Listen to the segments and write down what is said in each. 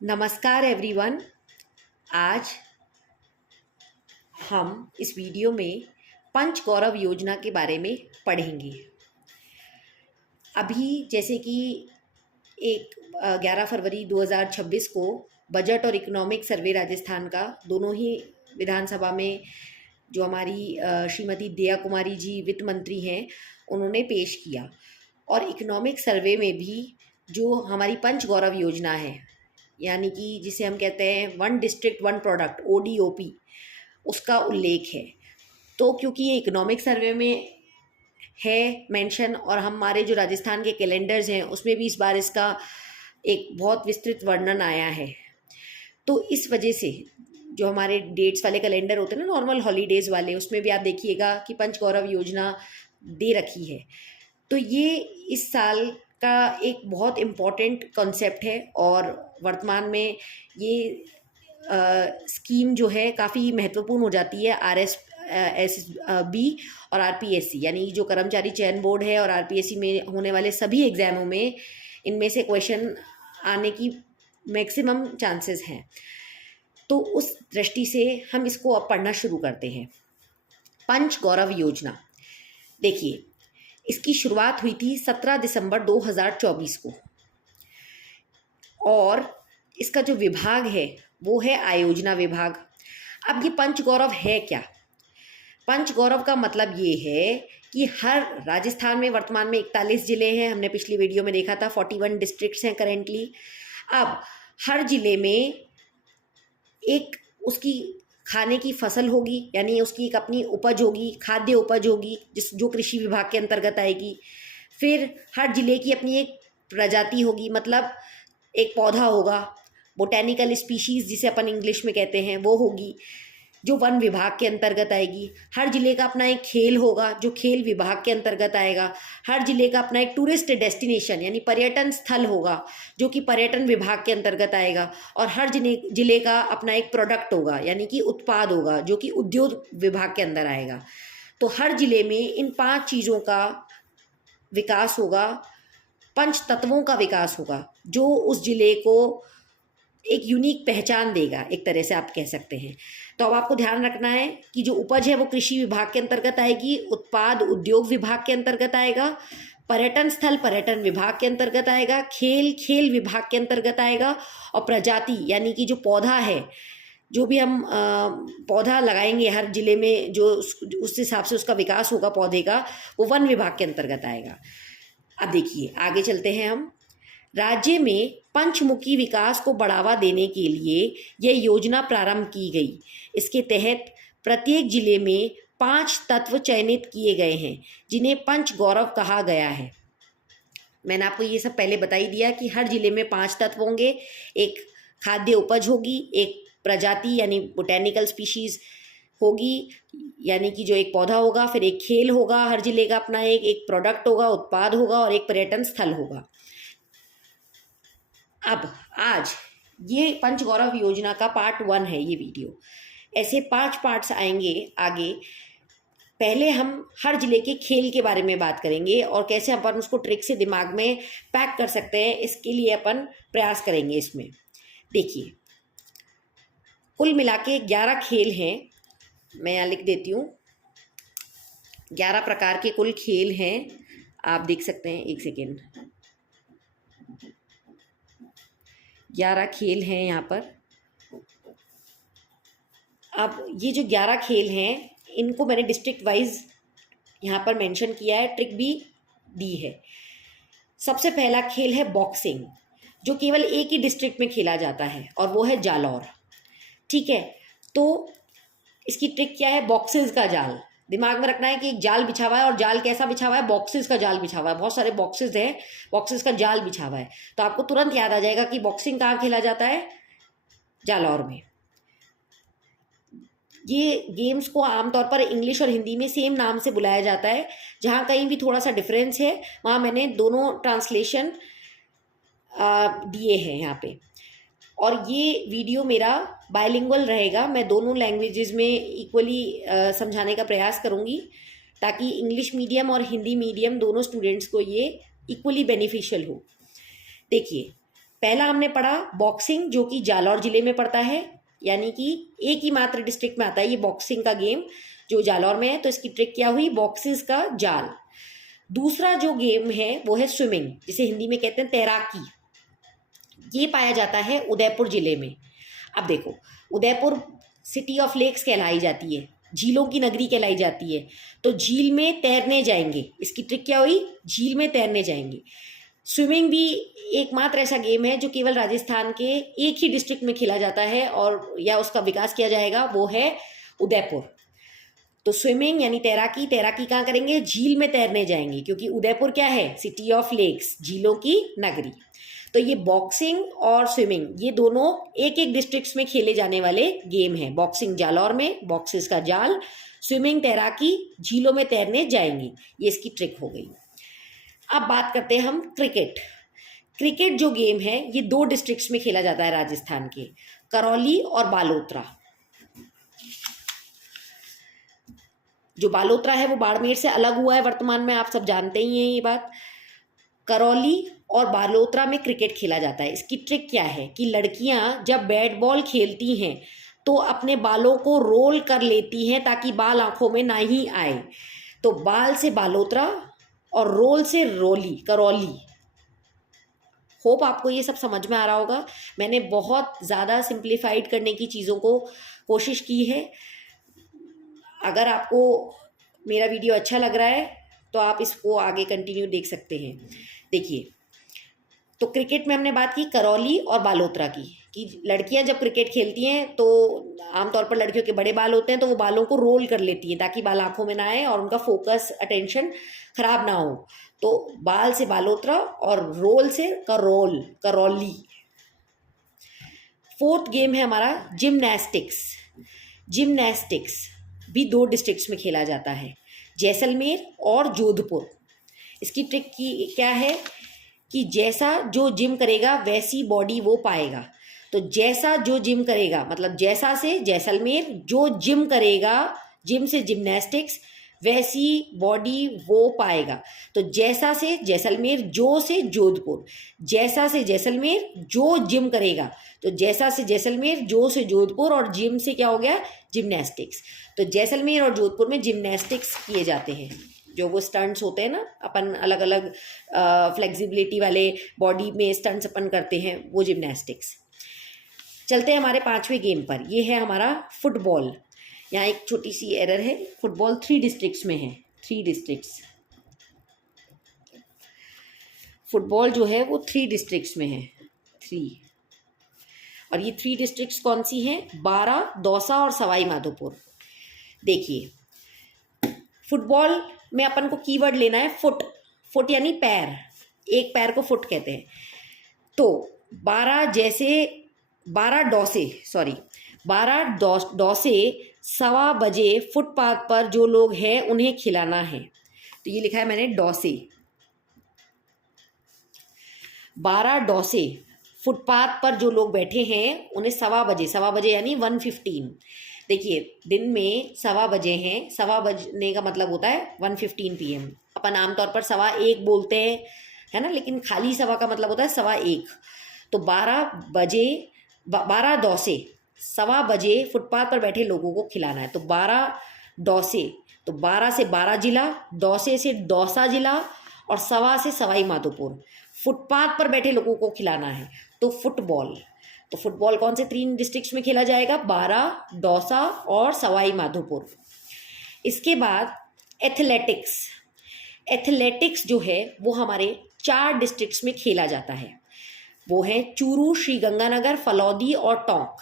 नमस्कार एवरीवन। आज हम इस वीडियो में पंच गौरव योजना के बारे में पढ़ेंगे। अभी जैसे कि 11 फरवरी 2026 को बजट और इकोनॉमिक सर्वे राजस्थान का दोनों ही विधानसभा में जो हमारी श्रीमती दया कुमारी जी वित्त मंत्री हैं उन्होंने पेश किया। और इकोनॉमिक सर्वे में भी जो हमारी पंच गौरव योजना है, यानी कि जिसे हम कहते हैं one district one product ODOP, उसका उल्लेख है। तो क्योंकि ये इकोनॉमिक सर्वे में है मेंशन और हमारे जो राजस्थान के कैलेंडर्स हैं उसमें भी इस बार इसका एक बहुत विस्तृत वर्णन आया है, तो इस वजह से जो हमारे डेट्स वाले कैलेंडर होते हैं ना, नॉर्मल हॉलीडेज़ वाले, उसमें भी आप देखिएगा कि पंच गौरव योजना दे रखी है। तो ये इस साल का एक बहुत इम्पॉर्टेंट कॉन्सेप्ट है और वर्तमान में ये स्कीम जो है काफ़ी महत्वपूर्ण हो जाती है RSSB और RPSC, यानी जो कर्मचारी चयन बोर्ड है और RPSC में होने वाले सभी एग्ज़ामों में इनमें से क्वेश्चन आने की मैक्सिमम चांसेस हैं। तो उस दृष्टि से हम इसको अब पढ़ना शुरू करते हैं। पंच गौरव योजना, देखिए इसकी शुरुआत हुई थी 17 दिसंबर 2024 को और इसका जो विभाग है वो है आयोजना विभाग। अब ये पंच गौरव है क्या? पंच गौरव का मतलब ये है कि हर राजस्थान में वर्तमान में 41 ज़िले हैं, हमने पिछली वीडियो में देखा था 41 डिस्ट्रिक्ट्स हैं करेंटली। अब हर ज़िले में एक उसकी खाने की फसल होगी, यानी उसकी एक अपनी उपज होगी, खाद्य उपज होगी जो कृषि विभाग के अंतर्गत आएगी। फिर हर ज़िले की अपनी एक प्रजाति होगी, मतलब एक पौधा होगा, बोटेनिकल स्पीशीज़ जिसे अपन इंग्लिश में कहते हैं, वो होगी जो वन विभाग के अंतर्गत आएगी। हर ज़िले का अपना एक खेल होगा जो खेल विभाग के अंतर्गत आएगा। हर ज़िले का अपना एक टूरिस्ट डेस्टिनेशन यानी पर्यटन स्थल होगा जो कि पर्यटन विभाग के अंतर्गत आएगा। और हर ज़िले का अपना एक प्रोडक्ट होगा यानी कि उत्पाद होगा जो कि उद्योग विभाग के अंदर आएगा। तो हर ज़िले में इन 5 चीज़ों का विकास होगा, 5 तत्वों का विकास होगा जो उस ज़िले को एक यूनिक पहचान देगा, एक तरह से आप कह सकते हैं। तो अब आपको ध्यान रखना है कि जो उपज है वो कृषि विभाग के अंतर्गत आएगी, उत्पाद उद्योग विभाग के अंतर्गत आएगा, पर्यटन स्थल पर्यटन विभाग के अंतर्गत आएगा, खेल खेल विभाग के अंतर्गत आएगा, और प्रजाति यानी कि जो पौधा है, जो भी हम पौधा लगाएंगे हर जिले में जो उस हिसाब से उसका विकास होगा पौधे का, वो वन विभाग के अंतर्गत आएगा। अब देखिए आगे चलते हैं हम। राज्य में पंचमुखी विकास को बढ़ावा देने के लिए यह योजना प्रारंभ की गई। इसके तहत प्रत्येक जिले में 5 तत्व चयनित किए गए हैं जिन्हें पंच गौरव कहा गया है। मैंने आपको ये सब पहले बता ही दिया कि हर जिले में 5 तत्व होंगे। एक खाद्य उपज होगी, एक प्रजाति यानी बोटेनिकल स्पीशीज़ होगी यानी कि जो एक पौधा होगा, फिर एक खेल होगा, हर जिले का अपना एक प्रोडक्ट होगा, उत्पाद होगा, और एक पर्यटन स्थल होगा। अब आज ये पंच गौरव योजना का पार्ट 1 है ये वीडियो। ऐसे 5 पार्ट्स आएंगे आगे। पहले हम हर जिले के खेल के बारे में बात करेंगे और कैसे अपन उसको ट्रिक से दिमाग में पैक कर सकते हैं, इसके लिए अपन प्रयास करेंगे। इसमें देखिए कुल मिला के 11 खेल हैं, मैं यहाँ लिख देती हूँ। 11 प्रकार के कुल खेल हैं, आप देख सकते हैं। एक सेकेंड, 11 खेल हैं यहाँ पर। अब ये जो 11 खेल हैं इनको मैंने डिस्ट्रिक्ट वाइज यहाँ पर मेंशन किया है, ट्रिक भी दी है। सबसे पहला खेल है बॉक्सिंग, जो केवल एक ही डिस्ट्रिक्ट में खेला जाता है और वो है जालौर। ठीक है, तो इसकी ट्रिक क्या है? बॉक्सेस का जाल। दिमाग में रखना है कि एक जाल बिछा हुआ है, और जाल कैसा बिछा हुआ है? बॉक्सेस का जाल बिछा हुआ है। बहुत सारे बॉक्सेस हैं, बॉक्सेस का जाल बिछा हुआ है। तो आपको तुरंत याद आ जाएगा कि बॉक्सिंग कहाँ खेला जाता है? जालौर में। ये गेम्स को आमतौर पर इंग्लिश और हिंदी में सेम नाम से बुलाया जाता है। जहाँ कहीं भी थोड़ा सा डिफरेंस है वहाँ मैंने दोनों ट्रांसलेशन दिए हैं यहाँ पे। और ये वीडियो मेरा बायलिंगुअल रहेगा, मैं दोनों लैंग्वेजेस में इक्वली समझाने का प्रयास करूँगी ताकि इंग्लिश मीडियम और हिंदी मीडियम दोनों स्टूडेंट्स को ये इक्वली बेनिफिशियल हो। देखिए पहला हमने पढ़ा बॉक्सिंग, जो कि जालौर जिले में पड़ता है, यानी कि एक ही मात्र डिस्ट्रिक्ट में आता है ये बॉक्सिंग का गेम जो जालौर में है। तो इसकी ट्रिक क्या हुई, बॉक्सेस का जाल। दूसरा जो गेम है वो है स्विमिंग, जिसे हिंदी में कहते हैं तैराकी। ये पाया जाता है उदयपुर जिले में। अब देखो, उदयपुर सिटी ऑफ लेक्स कहलाई जाती है, झीलों की नगरी कहलाई जाती है। तो झील में तैरने जाएंगे, इसकी ट्रिक क्या हुई, झील में तैरने जाएंगे। स्विमिंग भी एकमात्र ऐसा गेम है जो केवल राजस्थान के एक ही डिस्ट्रिक्ट में खेला जाता है और या उसका विकास किया जाएगा, वो है उदयपुर। तो स्विमिंग यानी तैराकी, तैराकी कहाँ करेंगे, झील में तैरने जाएंगे, क्योंकि उदयपुर क्या है, सिटी ऑफ लेक्स, झीलों की नगरी। तो ये बॉक्सिंग और स्विमिंग ये दोनों एक एक डिस्ट्रिक्ट्स में खेले जाने वाले गेम हैं। बॉक्सिंग जालौर में, बॉक्सेस का जाल, स्विमिंग तैराकी, झीलों में तैरने जाएंगे, ये इसकी ट्रिक हो गई। अब बात करते हैं हम क्रिकेट। क्रिकेट जो गेम है ये 2 डिस्ट्रिक्ट्स में खेला जाता है राजस्थान के, करौली और बालोतरा। जो बालोतरा है वो बाड़मेर से अलग हुआ है वर्तमान में, आप सब जानते ही हैं ये बात। करौली और बालोतरा में क्रिकेट खेला जाता है। इसकी ट्रिक क्या है कि लड़कियां जब बैट बॉल खेलती हैं तो अपने बालों को रोल कर लेती हैं ताकि बाल आंखों में ना ही आए। तो बाल से बालोतरा और रोल से रोली, करौली। होप आपको ये सब समझ में आ रहा होगा। मैंने बहुत ज़्यादा सिंप्लीफाइड करने की चीज़ों को कोशिश की है। अगर आपको मेरा वीडियो अच्छा लग रहा है तो आप इसको आगे कंटिन्यू देख सकते हैं। देखिए, तो क्रिकेट में हमने बात की करौली और बालोतरा की, कि लड़कियां जब क्रिकेट खेलती हैं तो आमतौर पर लड़कियों के बड़े बाल होते हैं तो वो बालों को रोल कर लेती हैं ताकि बाल आंखों में ना आए और उनका फोकस, अटेंशन खराब ना हो। तो बाल से बालोतरा और रोल से करौल, करौली। 4th गेम है हमारा जिम्नास्टिक्स। जिम्नास्टिक्स भी 2 डिस्ट्रिक्ट्स में खेला जाता है, जैसलमेर और जोधपुर। इसकी ट्रिक की क्या है कि जैसा जो जिम करेगा वैसी बॉडी वो पाएगा। तो जैसा जो जिम करेगा, मतलब जैसा से जैसलमेर, जो जिम करेगा, जिम से जिम्नास्टिक्स, वैसी बॉडी वो पाएगा। तो जैसा से जैसलमेर, जो से जोधपुर, जैसा से जैसलमेर, जो जिम करेगा। तो जैसा से जैसलमेर, जो से जोधपुर, और जिम से क्या हो गया, जिम्नास्टिक्स। तो जैसलमेर और जोधपुर में जिम्नास्टिक्स किए जाते हैं, जो वो स्टंट्स होते हैं ना, अपन अलग अलग फ्लेक्सिबिलिटी वाले बॉडी में स्टंट्स अपन करते हैं, वो जिम्नास्टिक्स। चलते हैं हमारे 5वें गेम पर। ये है हमारा फुटबॉल। यहाँ एक छोटी सी एरर है, फुटबॉल 3 डिस्ट्रिक्ट्स में है, 3 डिस्ट्रिक्ट्स। फुटबॉल जो है वो 3 डिस्ट्रिक्ट्स में है, 3। और ये 3 डिस्ट्रिक्ट्स कौन सी हैं, बारा, दौसा और सवाई माधोपुर। देखिए, फुटबॉल में अपन को कीवर्ड लेना है फुट। फुट यानी पैर, एक पैर को फुट कहते हैं। तो 12 डॉसे 1:15 बजे फुटपाथ पर जो लोग हैं उन्हें खिलाना है। तो ये लिखा है मैंने डॉसे, 12 डॉसे फुटपाथ पर जो लोग बैठे हैं उन्हें 1:15 बजे यानी 1:15। देखिए, दिन में 1:15 बजे हैं, 1:15 बजने का मतलब होता है 1:15 PM। अपन आमतौर पर 1:15 बोलते हैं, है ना, लेकिन खाली 1:15 का मतलब होता है 1:15। तो 12 डॉसे 1:15 बजे फुटपाथ पर बैठे लोगों को खिलाना है। तो 12 डॉसे, तो 12 से 12 जिला, डॉसे से दौसा जिला, और 1:15 से सवाई माधोपुर, फुटपाथ पर बैठे लोगों को खिलाना है। तो फुटबॉल, तो फुटबॉल कौन से 3 डिस्ट्रिक्ट्स में खेला जाएगा, बारा, दौसा और सवाई माधोपुर। इसके बाद एथलेटिक्स। एथलेटिक्स जो है वो हमारे 4 डिस्ट्रिक्ट्स में खेला जाता है, वो है चूरू, श्रीगंगानगर, फलौदी और टोंक।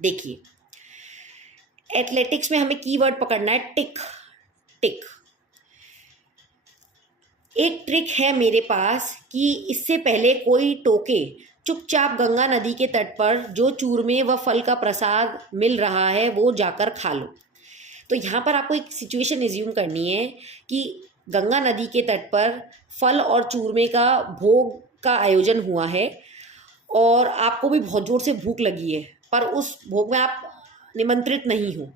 देखिए, एथलेटिक्स में हमें कीवर्ड पकड़ना है टिक। टिक एक ट्रिक है मेरे पास कि इससे पहले कोई टोके, चुपचाप गंगा नदी के तट पर जो चूरमे व फल का प्रसाद मिल रहा है वो जाकर खा लो। तो यहाँ पर आपको एक सिचुएशन एज्यूम करनी है कि गंगा नदी के तट पर फल और चूरमे का भोग का आयोजन हुआ है और आपको भी बहुत ज़ोर से भूख लगी है, पर उस भोग में आप निमंत्रित नहीं हो।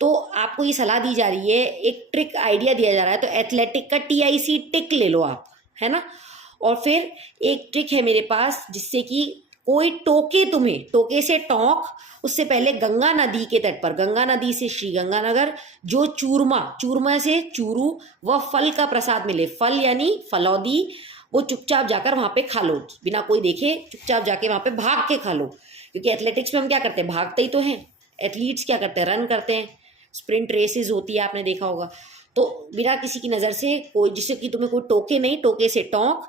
तो आपको ये सलाह दी जा रही है, एक ट्रिक आइडिया दिया जा रहा है। तो एथलेटिक का TIC टिक ले लो आप, है ना, और फिर एक ट्रिक है मेरे पास जिससे कि कोई टोके तुम्हें, टोके से टोंक, उससे पहले गंगा नदी के तट पर, गंगा नदी से श्री गंगानगर, जो चूरमा, चूरमा से चूरू व फल का प्रसाद मिले, फल यानी फलौदी, वो चुपचाप जाकर वहाँ पे खा लो, बिना कोई देखे चुपचाप जाके वहाँ पे भाग के खा लो। क्योंकि एथलेटिक्स में हम क्या करते हैं, भागते ही तो हैं। एथलीट्स क्या करते हैं, रन करते हैं, स्प्रिंट रेसेस होती है, आपने देखा होगा। तो बिना किसी की नज़र से, कोई जिससे कि तुम्हें कोई टोके नहीं, टोके से टोंक,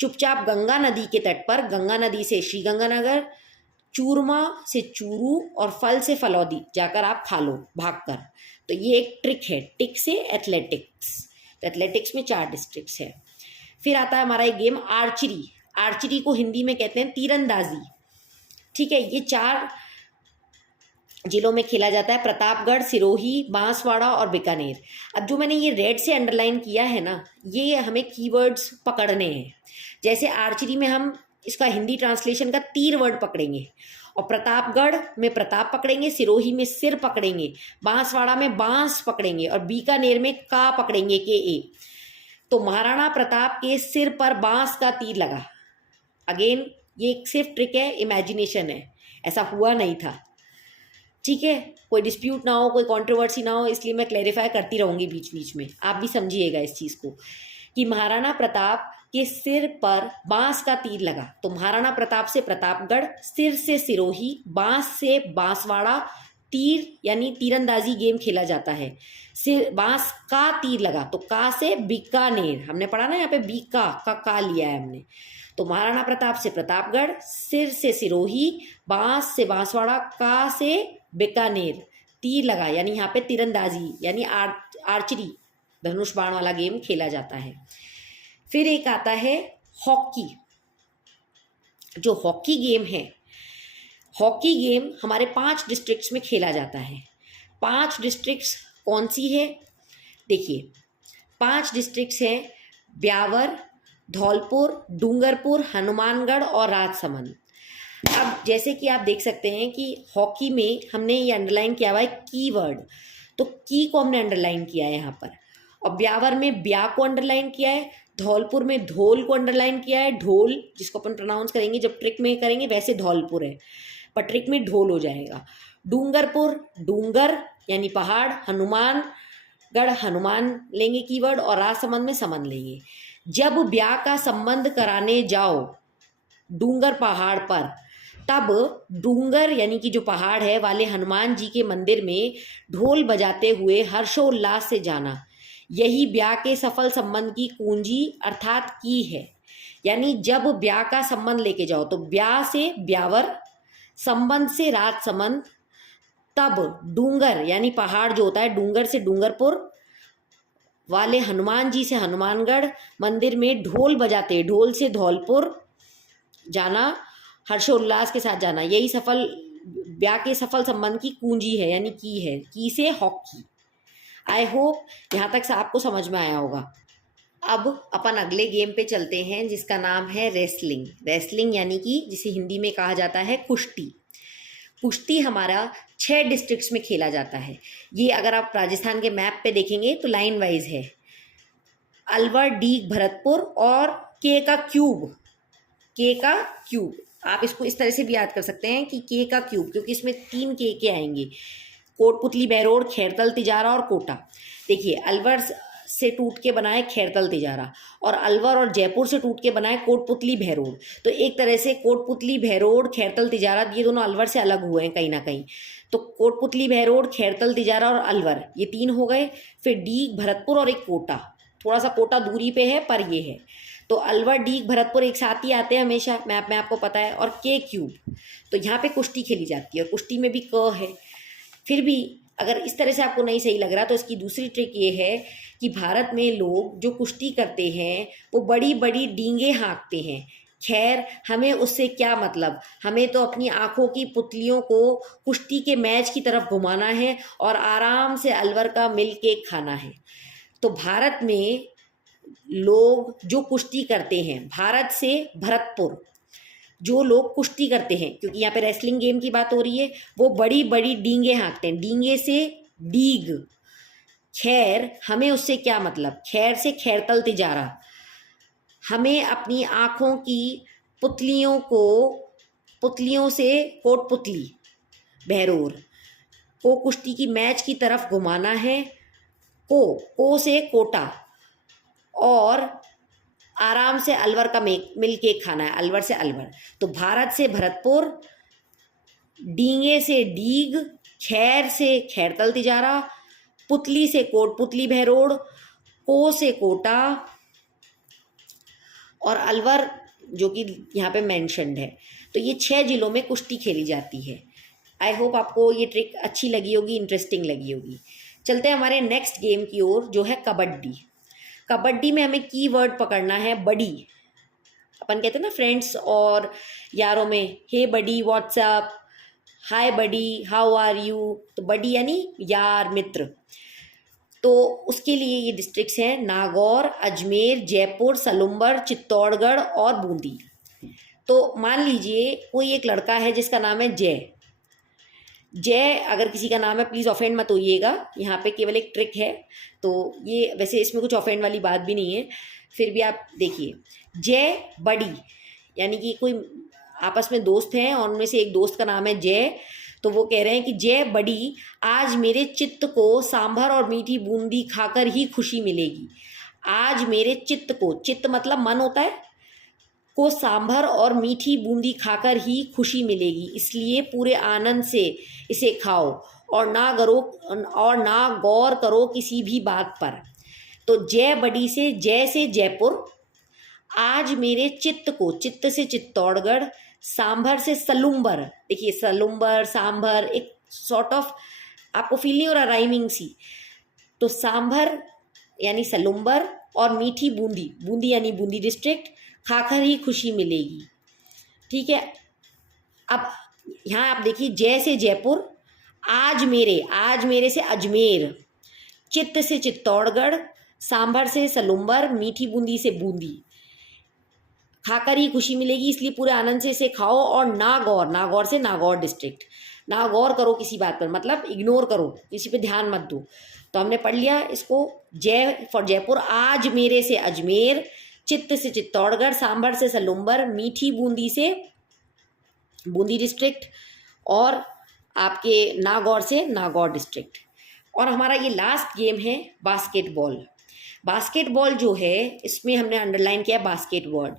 चुपचाप गंगा नदी के तट पर, गंगा नदी से श्री गंगानगर, चूरमा से चूरू और फल से फलौदी जाकर आप खा लो भागकर। तो ये एक ट्रिक है, टिक से एथलेटिक्स। तो एथलेटिक्स में 4 डिस्ट्रिक्ट्स है। फिर आता है हमारा एक गेम आर्चरी। आर्चरी को हिंदी में कहते हैं तीरंदाजी। ठीक है, ये 4 जिलों में खेला जाता है, प्रतापगढ़, सिरोही, बांसवाड़ा और बीकानेर। अब जो मैंने ये रेड से अंडरलाइन किया है ना, ये हमें कीवर्ड्स पकड़ने हैं। जैसे आर्चरी में हम इसका हिंदी ट्रांसलेशन का तीर वर्ड पकड़ेंगे, और प्रतापगढ़ में प्रताप पकड़ेंगे, सिरोही में सिर पकड़ेंगे, बांसवाड़ा में बांस पकड़ेंगे और बीकानेर में का पकड़ेंगे, के ए। तो महाराणा प्रताप के सिर पर बांस का तीर लगा। अगेन ये एक सिर्फ ट्रिक है, इमेजिनेशन है, ऐसा हुआ नहीं था। ठीक है, कोई डिस्प्यूट ना हो, कोई कंट्रोवर्सी ना हो, इसलिए मैं क्लैरिफाई करती रहूँगी बीच बीच में, आप भी समझिएगा इस चीज़ को कि महाराणा प्रताप के सिर पर बांस का तीर लगा। तो महाराणा प्रताप से प्रतापगढ़, सिर से सिरोही, बांस से बांसवाड़ा, तीर यानी तीरंदाजी गेम खेला जाता है। सिर बांस का तीर लगा तो का से बीकानेर, हमने पढ़ा ना यहाँ पे बीका का लिया है हमने। तो महाराणा प्रताप से प्रतापगढ़, सिर से सिरोही, बांस से बांसवाड़ा, का से बीकानेर, तीर लगा यानी यहाँ पे तीरंदाजी यानी आर्चरी, धनुष बाण वाला गेम खेला जाता है। फिर एक आता है हॉकी। जो हॉकी गेम है, हॉकी गेम हमारे 5 डिस्ट्रिक्ट्स में खेला जाता है। 5 डिस्ट्रिक्ट्स कौन सी है, देखिए 5 डिस्ट्रिक्ट्स हैं, ब्यावर, धौलपुर, डूंगरपुर, हनुमानगढ़ और राजसमंद। अब जैसे कि आप देख सकते हैं कि हॉकी में हमने ये अंडरलाइन किया हुआ है कीवर्ड, तो की को हमने अंडरलाइन किया है यहाँ पर, और ब्यावर में ब्या को अंडरलाइन किया है, धौलपुर में धोल को अंडरलाइन किया है, ढोल जिसको अपन प्रोनाउंस करेंगे जब ट्रिक में करेंगे वैसे धौलपुर है, पर ट्रिक में ढोल हो जाएगा। डूंगरपुर डूंगर यानी पहाड़, हनुमानगढ़ हनुमान लेंगे कीवर्ड, और राजसमंद में समन लेंगे। जब ब्याह का संबंध कराने जाओ डूंगर पहाड़ पर, तब डूंगर यानी कि जो पहाड़ है वाले हनुमान जी के मंदिर में ढोल बजाते हुए हर्षोल्लास से जाना, यही ब्याह के सफल संबंध की कुंजी अर्थात की है। यानी जब ब्याह का संबंध लेके जाओ, तो ब्याह से ब्यावर, संबंध से राजसमंद, तब डूंगर यानी पहाड़ जो होता है, डूंगर से डूंगरपुर वाले हनुमान जी से हनुमानगढ़ मंदिर में ढोल बजाते, ढोल से धौलपुर जाना, हर्षोल्लास के साथ जाना, यही सफल ब्याह के सफल संबंध की कुंजी है यानी की है। की से हॉकी। आई होप यहाँ तक से आपको समझ में आया होगा। अब अपन अगले गेम पे चलते हैं जिसका नाम है रेसलिंग। रेसलिंग यानी कि जिसे हिंदी में कहा जाता है कुश्ती। कुश्ती हमारा 6 डिस्ट्रिक्ट्स में खेला जाता है। ये अगर आप राजस्थान के मैप पे देखेंगे तो लाइन वाइज है, अलवर, डीग, भरतपुर और के का क्यूब। के का क्यूब आप इसको इस तरह से भी याद कर सकते हैं कि के का क्यूब, क्योंकि इसमें 3 के आएंगे, कोटपुतली, बहरोड, खैरतल, तिजारा और कोटा। देखिए अलवर से टूट के बनाए खैरतल तिजारा, और अलवर और जयपुर से टूट के बनाए कोटपुतली बहरोड। तो एक तरह से कोटपुतली बहरोड खैरतल तिजारा ये दोनों अलवर से अलग हुए हैं कहीं ना कहीं। तो कोटपुतली बहरोड खैरतल तिजारा और अलवर ये 3 हो गए। फिर डीग, भरतपुर और एक कोटा, थोड़ा सा कोटा दूरी पे है पर ये है। तो अलवर, डीग, भरतपुर एक साथ ही आते हैं हमेशा मैप में, आपको पता है। और के क्यूब, तो यहाँ पे कुश्ती खेली जाती है और कुश्ती में भी क है। फिर भी अगर इस तरह से आपको नहीं सही लग रहा तो इसकी दूसरी ट्रिक ये है कि भारत में लोग जो कुश्ती करते हैं वो बड़ी बड़ी डींगे हाँकते हैं। खैर हमें उससे क्या मतलब, हमें तो अपनी आंखों की पुतलियों को कुश्ती के मैच की तरफ घुमाना है और आराम से अलवर का मिल्क केक खाना है। तो भारत में लोग जो कुश्ती करते हैं, भारत से भरतपुर जो लोग कुश्ती करते हैं, क्योंकि यहाँ पे रेसलिंग गेम की बात हो रही है, वो बड़ी बड़ी डींगे हाँकते हैं। डींगे से डीग, खैर हमें उससे क्या मतलब, खैर से खैरतल तिजारा, हमें अपनी आँखों की पुतलियों से कोटपुतली बहरोर को कुश्ती की मैच की तरफ घुमाना है। को से कोटा और आराम से अलवर का मिल केक खाना है, अलवर से अलवर। तो भारत से भरतपुर, डींगे से डीग, खैर से खैरतल तिजारा, पुतली से कोटपुतली बहरोड़, को से कोटा और अलवर जो कि यहाँ पे मेंशन्ड है। तो ये 6 जिलों में कुश्ती खेली जाती है। आई होप आपको ये ट्रिक अच्छी लगी होगी, इंटरेस्टिंग लगी होगी। चलते हैं हमारे नेक्स्ट गेम की ओर, जो है कबड्डी। कबड्डी में हमें कीवर्ड पकड़ना है बडी। अपन कहते हैं ना फ्रेंड्स और यारों में, hey buddy WhatsApp, hi buddy how are you. तो बडी यानी यार, मित्र। तो उसके लिए ये डिस्ट्रिक्ट्स हैं नागौर, अजमेर, जयपुर, सलुम्बर, चित्तौड़गढ़ और बूंदी। तो मान लीजिए कोई एक लड़का है जिसका नाम है जय। अगर किसी का नाम है प्लीज़ ऑफेंड मत होइएगा, यहाँ पे केवल एक ट्रिक है। तो ये वैसे इसमें कुछ ऑफेंड वाली बात भी नहीं है, फिर भी आप देखिए। जय बड़ी यानी कि कोई आपस में दोस्त हैं और उनमें से एक दोस्त का नाम है जय। तो वो कह रहे हैं कि जय बड़ी, आज मेरे चित्त को सांभर और मीठी बूंदी खाकर ही खुशी मिलेगी। आज मेरे चित्त को, चित्त मतलब मन होता है, को सांभर और मीठी बूंदी खाकर ही खुशी मिलेगी, इसलिए पूरे आनंद से इसे खाओ और ना गौर करो किसी भी बात पर। तो जय बड़ी से, जय से जयपुर, आज मेरे चित्त को, चित्त से चित्तौड़गढ़, सांभर से सलुम्बर। देखिए सलुम्बर सांभर एक सॉर्ट ऑफ आपको फील नहीं हो रहा, राइमिंग सी। तो सांभर यानी सलुम्बर और मीठी बूंदी, बूंदी यानी बूंदी डिस्ट्रिक्ट, खाकर ही खुशी मिलेगी। ठीक है। अब यहाँ आप देखिए, जय से जयपुर, आज मेरे से अजमेर, चित्त से चित्तौड़गढ़, सांभर से सलुम्बर, मीठी बूंदी से बूंदी, खाकर ही खुशी मिलेगी इसलिए पूरे आनंद से इसे खाओ। और नागौर से नागौर डिस्ट्रिक्ट, नागौर करो किसी बात पर, मतलब इग्नोर करो, किसी पे ध्यान मत दो। तो हमने पढ़ लिया इसको। जय फॉर जयपुर, आज मेरे से अजमेर, चित्त से चित्तौड़गढ़, सांभर से सलुम्बर, मीठी बूंदी से बूंदी डिस्ट्रिक्ट और आपके नागौर से नागौर डिस्ट्रिक्ट। और हमारा ये लास्ट गेम है बास्केटबॉल। बास्केटबॉल जो है इसमें हमने अंडरलाइन किया बास्केट वर्ड।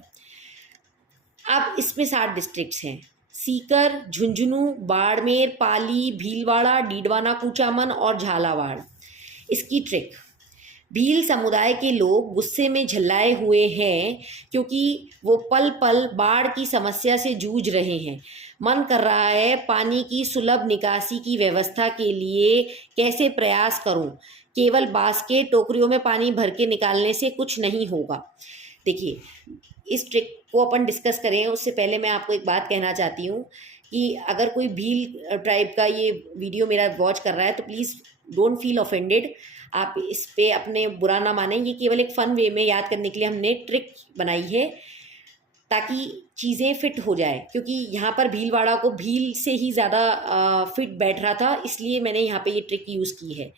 अब इसमें 7 डिस्ट्रिक्ट्स हैं, सीकर, झुंझुनू, बाड़मेर, पाली, भीलवाड़ा, डीडवाना, कुचामन और झालावाड़। इसकी ट्रिक, भील समुदाय के लोग गुस्से में झल्लाए हुए हैं क्योंकि वो पल पल बाढ़ की समस्या से जूझ रहे हैं। मन कर रहा है पानी की सुलभ निकासी की व्यवस्था के लिए कैसे प्रयास करूं, केवल बास्केट टोकरियों में पानी भर के निकालने से कुछ नहीं होगा। देखिए इस ट्रिक को अपन डिस्कस करें उससे पहले मैं आपको एक बात कहना चाहती हूँ कि अगर कोई भील ट्राइब का ये वीडियो मेरा वॉच कर रहा है तो प्लीज़ डोंट फील ऑफेंडेड। आप इस पे अपने बुरा ना मानें, ये केवल एक फ़न वे में याद करने के लिए हमने ट्रिक बनाई है ताकि चीज़ें फिट हो जाए, क्योंकि यहाँ पर भीलवाड़ा को भील से ही ज़्यादा फिट बैठ रहा था, इसलिए मैंने यहाँ पे ये ट्रिक यूज़ की है।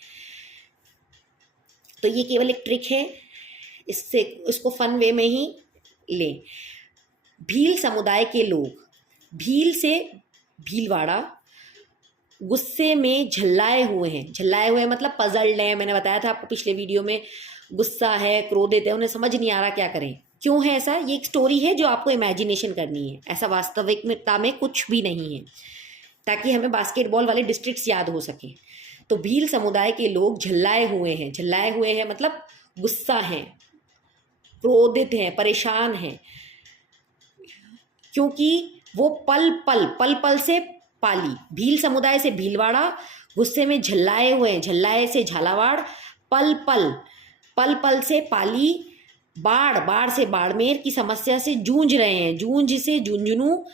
तो ये केवल एक ट्रिक है, इसको फन वे में ही लें। भील समुदाय के लोग, भील से भीलवाड़ा, गुस्से में झल्लाए हुए हैं मतलब पजल्ड है। मैंने बताया था आपको पिछले वीडियो में, गुस्सा है, क्रोधित है, उन्हें समझ नहीं आ रहा क्या करें, क्यों है ऐसा। ये एक स्टोरी है जो आपको इमेजिनेशन करनी है, ऐसा वास्तविकता में कुछ भी नहीं है, ताकि हमें बास्केटबॉल वाले डिस्ट्रिक्ट्स याद हो सके। तो भील समुदाय के लोग झल्लाए हुए हैं मतलब गुस्सा हैं, क्रोधित हैं, परेशान हैं, क्योंकि वो पल पल से पाली, भील समुदाय से भीलवाड़ा, गुस्से में झल्लाए हुए हैं, झल्लाए से झालावाड़, पल से पाली, बाढ़ से बाड़मेर की समस्या से जूझ रहे हैं, जूझ से झुंझुनू,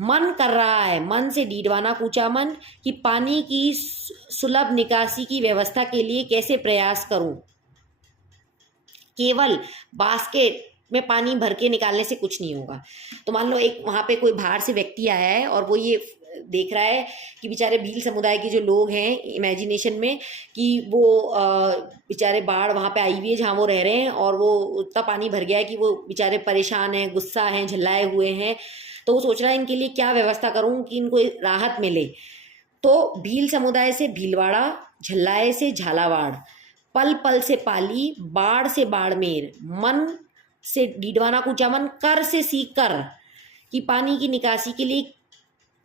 मन कर रहा है, मन से डीडवाना कुचामन, कि पानी की सुलभ निकासी की व्यवस्था के लिए कैसे प्रयास करूं, केवल बास्केट में पानी भर के निकालने से कुछ नहीं होगा। तो मान लो एक वहाँ पे कोई बाहर से व्यक्ति आया है और वो ये देख रहा है कि बेचारे भील समुदाय के जो लोग हैं इमेजिनेशन में कि वो बेचारे बाढ़ वहाँ पे आई हुई है जहाँ वो रह रहे हैं, और वो उतना पानी भर गया है कि वो बेचारे परेशान हैं, गुस्सा हैं, झल्लाए हुए हैं। तो वो सोच रहा है इनके लिए क्या व्यवस्था करूँ कि इनको राहत मिले। तो भील समुदाय से भीलवाड़ा, झल्लाए से झालावाड़, पल पल से पाली, बाढ़ से बाड़मेर, मन से डीडवाना कुचामन, कर से सीख कर कि पानी की निकासी के लिए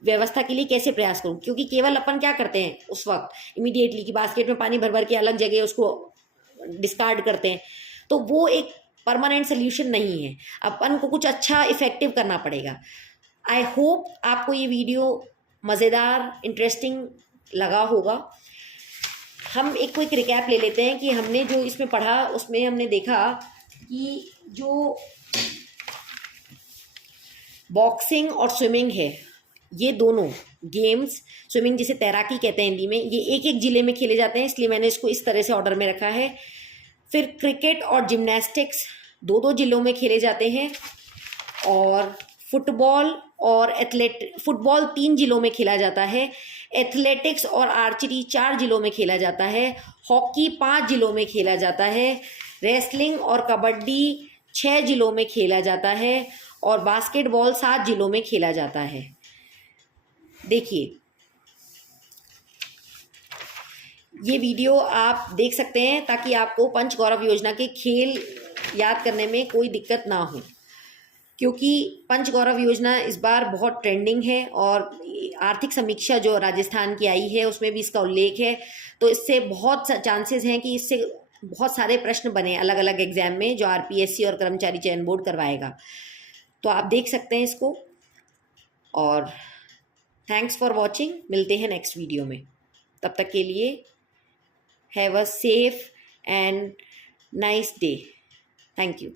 व्यवस्था के लिए कैसे प्रयास करूं। क्योंकि केवल अपन क्या करते हैं उस वक्त इमीडिएटली कि बास्केट में पानी भर भर के अलग जगह उसको डिस्कार्ड करते हैं, तो वो एक परमानेंट सोल्यूशन नहीं है। अपन को कुछ अच्छा इफेक्टिव करना पड़ेगा। आई होप आपको ये वीडियो मज़ेदार, इंटरेस्टिंग लगा होगा। हम एक क्विक रिकैप ले लेते हैं कि हमने जो इसमें पढ़ा उसमें हमने देखा कि जो बॉक्सिंग और स्विमिंग है, ये दोनों गेम्स, स्विमिंग जिसे तैराकी कहते हैं हिंदी में, ये एक एक ज़िले में खेले जाते हैं, इसलिए मैंने इसको इस तरह से ऑर्डर में रखा है। फिर क्रिकेट और जिम्नास्टिक्स दो दो ज़िलों में खेले जाते हैं, और फुटबॉल और फुटबॉल 3 ज़िलों में खेला जाता है, एथलेटिक्स और आर्चरी 4 ज़िलों में खेला जाता है, हॉकी 5 ज़िलों में खेला जाता है, रेसलिंग और कबड्डी 6 ज़िलों में खेला जाता है, और बास्केटबॉल 7 ज़िलों में खेला जाता है। देखिए, ये वीडियो आप देख सकते हैं ताकि आपको पंचगौरव योजना के खेल याद करने में कोई दिक्कत ना हो, क्योंकि पंचगौरव योजना इस बार बहुत ट्रेंडिंग है, और आर्थिक समीक्षा जो राजस्थान की आई है उसमें भी इसका उल्लेख है। तो इससे बहुत चांसेस हैं कि इससे बहुत सारे प्रश्न बने अलग अलग एग्जाम में जो आरपीएससी और कर्मचारी चयन बोर्ड करवाएगा। तो आप देख सकते हैं इसको, और थैंक्स फॉर वॉचिंग। मिलते हैं नेक्स्ट वीडियो में, तब तक के लिए have a safe and nice day. Thank you.